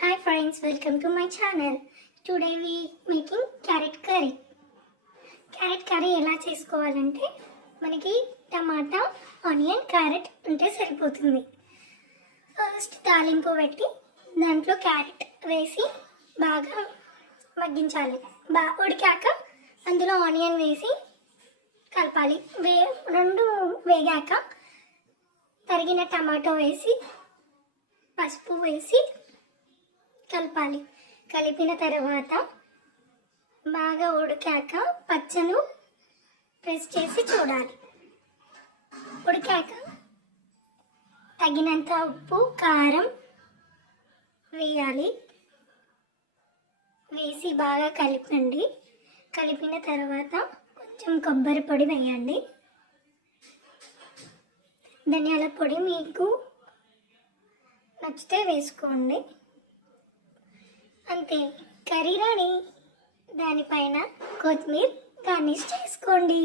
Hi friends, welcome to my channel. Today we making carrot curry. Carrot curry ఎలా చేసుకోవాలంటే మనకి టమాటా, onion, carrot ఉంటే సరిపోతుంది. ఫస్ట్ తాలింపు పెట్టి దాంట్లో క్యారెట్ వేసి బాగా మగ్గించాలి. ఉడికాక అందులో ఆనియన్ వేసి కలపాలి. రెండు వేగాక తరిగిన టమాటో వేసి పసుపు వేసి కలపాలి. కలిపిన తర్వాత బాగా ఉడికాక పచ్చను ప్రెస్ చేసి చూడాలి. ఉడికాక తగినంత ఉప్పు, కారం వేయాలి. వేసి బాగా కలపండి. కలిపిన తర్వాత కొంచెం కొబ్బరి పొడి వేయండి. ధనియాల పొడి మీకు నచ్చితే వేసుకోండి. అంతే, కర్రీ రెడీ. దానిపైన కొత్తిమీర గార్నిష్ చేసుకోండి.